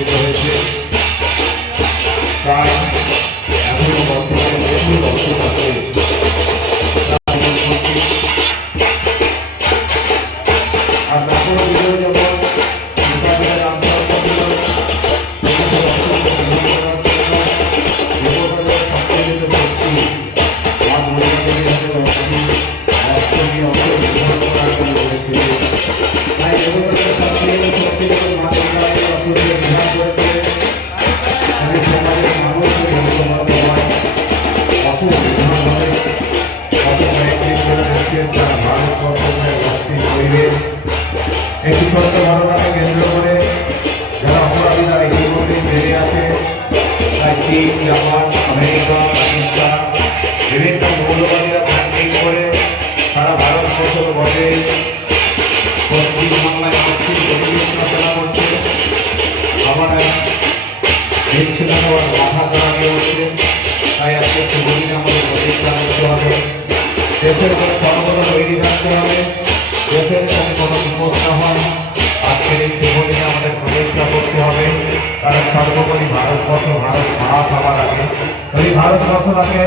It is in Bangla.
সংগঠিত হয়েছে। তাই এখন বর্তমানে বহু বক্তব্য আছে। আর তারপর বিজয় যখন একটি ছোট্ট ঘটনাকে কেন্দ্র করে যারা অপরাধীরা ইতিমধ্যে বেড়ে আছে, তাই চীন, জাপান, আমেরিকা, পাকিস্তান বিভিন্ন মৌলবাদীরা ফ্যান্ডিং করে সারা ভারতবর্ষ বটে পশ্চিমবাংলায় পশ্চিম পরিবেশ রচনা করছে। আবার দেখছিল মাথা চালানো হচ্ছে। তাই আজকে সেগুলিকে আমাদের প্রতিষ্ঠা করতে হবে। দেশের কোনো সর্বদা তৈরি থাকতে হবে। দেশের সাথে কোনো বিপদ না হয় আজকের এই সেগুলিকে আমাদের প্রতিষ্ঠা করতে হবে। কারণ সর্বোপরি ভারতবর্ষ ভারত মা সবার আগে। এই ভারতবর্ষ তাকে